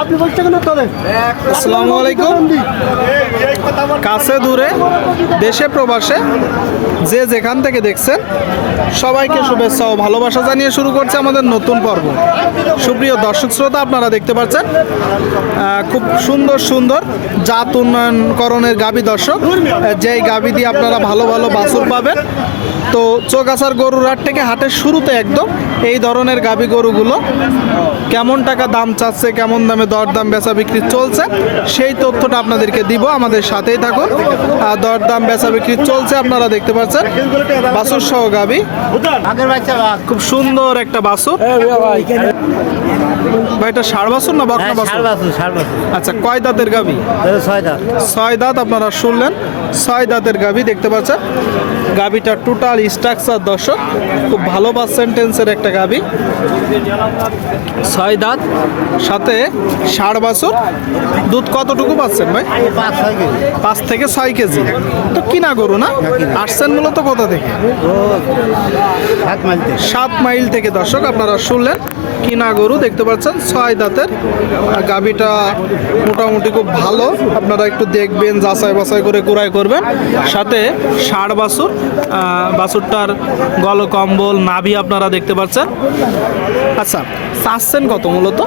আপনি বলছেন কেন তোলে? আসসালামু আলাইকুম। কাছে দূরে দেশে প্রবাসে যে যেখান থেকে দেখছেন সবাইকে শুভেচ্ছা ও ভালোবাসা জানিয়ে শুরু করছে আমাদের নতুন পর্ব। সুপ্রিয় দর্শক শ্রোতা, আপনারা দেখতে পাচ্ছেন খুব সুন্দর সুন্দর জাত উন্নয়নকরণের গাবি দর্শক। যেই গাবি দিয়ে আপনারা ভালো ভালো বাছুর পাবেন। তো চোগাছার গরুর হাট থেকে হাটের শুরুতে একদম এই ধরনের গাবি গরুগুলো কেমন টাকা দাম চাচ্ছে, কেমন দামে দরদাম বেচা বিক্রি চলছে, সেই তথ্যটা আপনাদেরকে দিব। আমাদের সাথেই থাকুন। আর দরদাম বেচা বিক্রি চলছে, আপনারা দেখতে পাচ্ছেন। বাছুর সহ গাবি। খুব সুন্দর একটা বাসুর। ভাই এটা ষাড় বাসুর না বকনা হ্যাঁ বাছুর সার বাছুর সার বাছুর আচ্ছা কয় দাঁতের গাবি ছয় দাঁত। ছয় দাঁত আপনারা শুনলেন। ছয় দাঁতের গাবি দেখতে পাচ্ছেন। গাবিটা টোটাল স্ট্রাকচার দর্শক, খুব ভালো পার্সেন্টেন্সের একটা গাবি। ছয় দাঁত, সাথে ষাড় বাছুর। দুধ কতটুকু পাচ্ছেন ভাই? পাঁচ থেকে ছয় কেজি। তো কিনা গরু না? আসছেন মূলত কোথা থেকে? সাত মাইল থেকে দর্শক, আপনারা শুনলেন, কিনা গরু দেখতে পাচ্ছেন, ছয় দাঁতের। গাভীটা মোটামুটি খুব ভালো। আপনারা একটু দেখবেন যাচাই বাছাই করে কুড়াই করবেন। সাথে ষাড় বাছুর বাছুরটার গল কম্বল নাভি আপনারা দেখতে পাচ্ছেন। আচ্ছা চাচ্ছেন কত মূলত?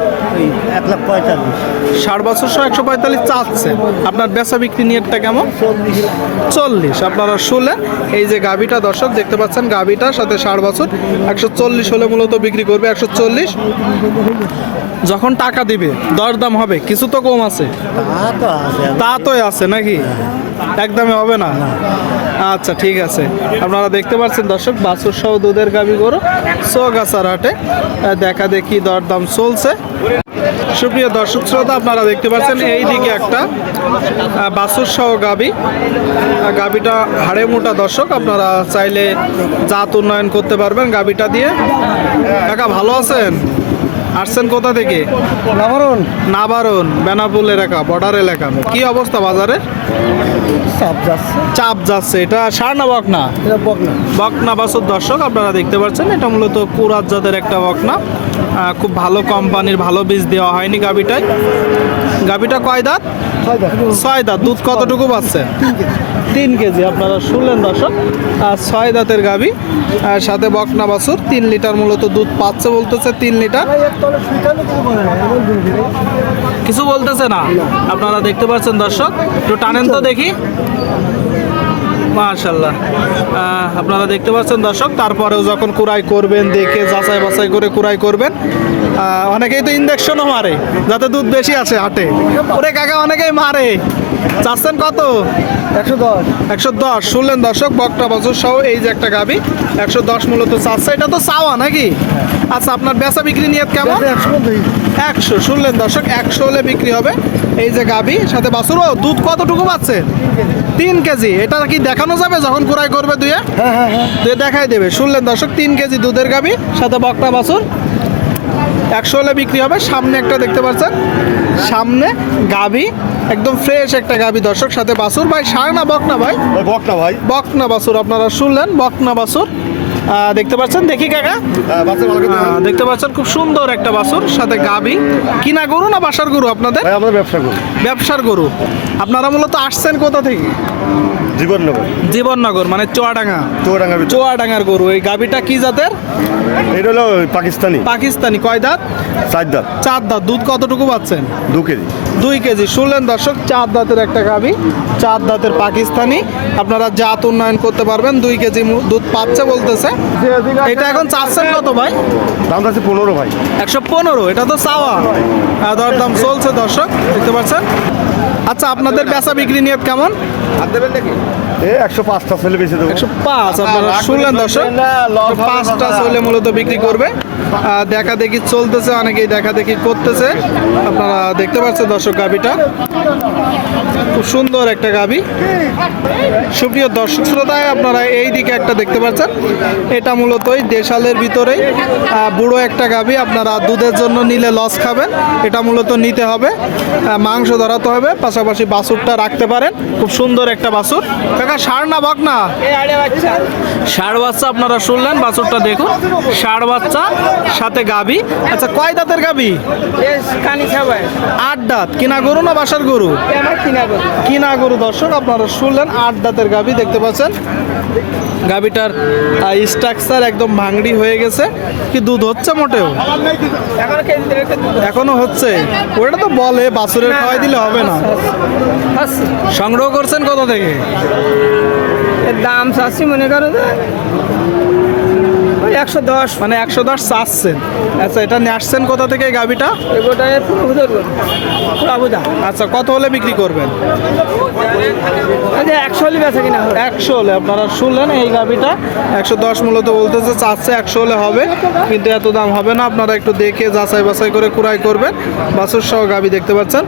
এক লাখ পঁয়তাল্লিশ। ষাট বছর সহ একশো পঁয়তাল্লিশ চাচ্ছে আপনার বেচা বিক্রি নিয়েটা কেমন? চল্লিশ। আপনারা শুনলেন এই যে গাবিটা দর্শক দেখতে পাচ্ছেন গাবিটার সাথে ষাট বছর একশো চল্লিশ হলে মূলত বিক্রি করবে একশো চল্লিশ। যখন টাকা দিবে দরদাম হবে কিছু তো কম আছে। তা তো আছে। তা তো আছে নাকি? একদমই হবে না। আচ্ছা ঠিক আছে। আপনারা দেখতে পাচ্ছেন দর্শক, বাছুর সহ দুধের গাবি গরু সোগাছার হাটে। দেখা দেখি দরদাম চলছে। সুপ্রিয় দর্শক শ্রোতা, আপনারা দেখতে পাচ্ছেন এই দিকে একটা বাছুর সহ গাবি গাবিটা হাড়ে মোটা দর্শক, আপনারা চাইলে জাত উন্নয়ন করতে পারবেন গাবিটা দিয়ে। কাকা, ভালো আছেন? আসছেন কোথা থেকে? নাবারণ নাবারণ বেনাপুল এলাকা বর্ডার এলাকা। কি অবস্থা বাজারে? চাপ যাচ্ছে। চাপ যাচ্ছে। এটা সার না বকনা? এটা বকনা। বকনা বাসুর দর্শক আপনারা দেখতে পাচ্ছেন এটা মূলত কুরাত জাতের একটা বকনা। খুব ভালো কোম্পানির ভালো বীজ দেওয়া হয়নি গাবিটায় গাবিটা কয় দাঁত? ছয় দাঁত। দুধ কতটুকু পাচ্ছে? তিন কেজি। আপনারা শুনলেন দর্শক আর ছয় দাঁতের গাবি আর সাথে বকনা বাছুর তিন লিটার মূলত দুধ পাচ্ছে বলতেছে তিন লিটার। কিছু বলতেছে না? আপনারা দেখতে পাচ্ছেন দর্শক একটু টানেন তো দেখি। মাশাল্লাহ আপনারা দেখতে পাচ্ছেন দর্শক তারপরেও যখন কুড়াই করবেন দেখে যাচাই বাছাই করে কুড়াই করবেন অনেকেই তো ইঞ্জেকশনও মারে যাতে দুধ বেশি আছে হাটে। ওরে কাকা অনেকেই মারে। চাচ্ছেন কত? একশো দশ। একশো দশ। শুনলেন দর্শক বকটা বছর সহ এই যে একটা গাবি একশো দশ মূলত চাচ্ছে। এটা তো চাওয়া নাকি? আচ্ছা আপনার বেচা বিক্রি নিয়ে কেমন? একশো শুনলেন দর্শক একশো হলে বিক্রি হবে। এই যে গাবি সাথে বাছুরও দুধ কতটুকু পাচ্ছে? তিন কেজি এটা কি দেখানো যাবে যখন কুড়াই করবে দুয়ে? হ্যাঁ হ্যাঁ হ্যাঁ। দুয়ে দেখাই দেবে। শুনলেন দর্শক তিন কেজি দুধের গাবি সাথে বকটা বাছুর। একশো হলে বিক্রি হবে সামনে একটা দেখতে পাচ্ছেন। সামনে গাবি একদম ফ্রেশ একটা গাবি দর্শক সাথে বাছুর। ভাই সার না বকনা ভাই? বকনা ভাই। বকনা বাছুর আপনারা শুনলেন বকনা আহ, দেখতে পাচ্ছেন? দেখি কাকা। হ্যাঁ, দেখতে পাচ্ছেন খুব সুন্দর একটা বাছুর সাথে গাবি। কিনা গরু না বাসার গরু আপনাদের? আমরা ব্যবসা করি ব্যবসার গরু। আপনারা মূলত আসছেন কোথা থেকে? জীবননগর। জীবননগর মানে চুয়াডাঙ্গা। ভিতর। চুয়াডাঙ্গার গরু। এই গাবিটা কি জাতের? এটা হলো পাকিস্তানি। পাকিস্তানি। কয় দাঁত? চার দাঁত। চার দাঁত। দুধ কতটুকু পাচ্ছেন? দু কেজি। দুই কেজি। শুনলেন দর্শক চার দাঁতের একটা গাবি চার দাঁতের পাকিস্তানি। আপনারা জাত উন্নয়ন করতে পারবেন। দুই কেজি দুধ পাচ্ছে বলতেছে। এটা এখন চাচ্ছেন কত ভাই? দাম আছে পনেরো ভাই। একশো পনেরো এটা তো চাওয়া। হ্যাঁ, দরদাম চলছে দর্শক দেখতে পাচ্ছেন? আচ্ছা আপনাদের বেচা বিক্রি নিয়ে কেমন? এ একশো পাঁচটা ছেলে বেশি দেবো। একশো পাঁচ আপনারা শুনলেন দর্শক? পাঁচটা চলে মূলত বিক্রি করবে। আহ, দেখা দেখি চলতেছে অনেকেই দেখা দেখি করতেছে। আপনারা দেখতে পাচ্ছেন দর্শক গাবিটা খুব সুন্দর একটা গাবি সুপ্রিয় দর্শক শ্রোতায় আপনারা এই দিকে একটা দেখতে পাচ্ছেন। এটা মূলত ওই দেশালের ভিতরেই। বুড়ো একটা গাবি আপনারা দুধের জন্য নিলে লস খাবেন। এটা মূলত নিতে হবে। আহ, মাংস ধরাতে হবে পাশাপাশি পাশাপাশি বাছুরটা রাখতে পারেন। খুব সুন্দর একটা বাছুর কাকা ষাড় না বক না? ষাড় বাচ্চা আপনারা শুনলেন বাছুরটা দেখুন। ষাড় বাচ্চা সাথে গাবি। আচ্ছা কয় দাঁতের গাবি? আট দাঁত। কিনা গরু না বাসার গরু? কিনা গরু। দর্শক আপনারা শুনলেন আট দাঁতের গাবি দেখতে পাচ্ছেন। গাবিটার স্ট্রাকচার একদম ভাঙড়ি হয়ে গেছে। কি দুধ হচ্ছে মোটেও? এখনও হচ্ছে। ওটা তো বলে বাছুরের খাওয়াই দিলে হবে না। সংগ্রহ করছেন কোথা থেকে? দাম চাচ্ছি মনে করো যে একশো দশ। মানে একশো দশ চাচ্ছেন। আচ্ছা এটা নিয়ে আসছেন কোথা থেকে গাবিটা এগোটায় পুরাবুদা আচ্ছা কত হলে বিক্রি করবেন? একশো হলে বেচা কিনা একশো হলে আপনারা শুনলেন এই গাবিটা একশো দশ মূলত বলতেছে চাচ্ছে একশো হলে হবে কিন্তু এত দাম হবে না আপনারা একটু দেখে যাচাই বাছাই করে কুড়াই করবেন। বাসুর সহ গাবি দেখতে পাচ্ছেন।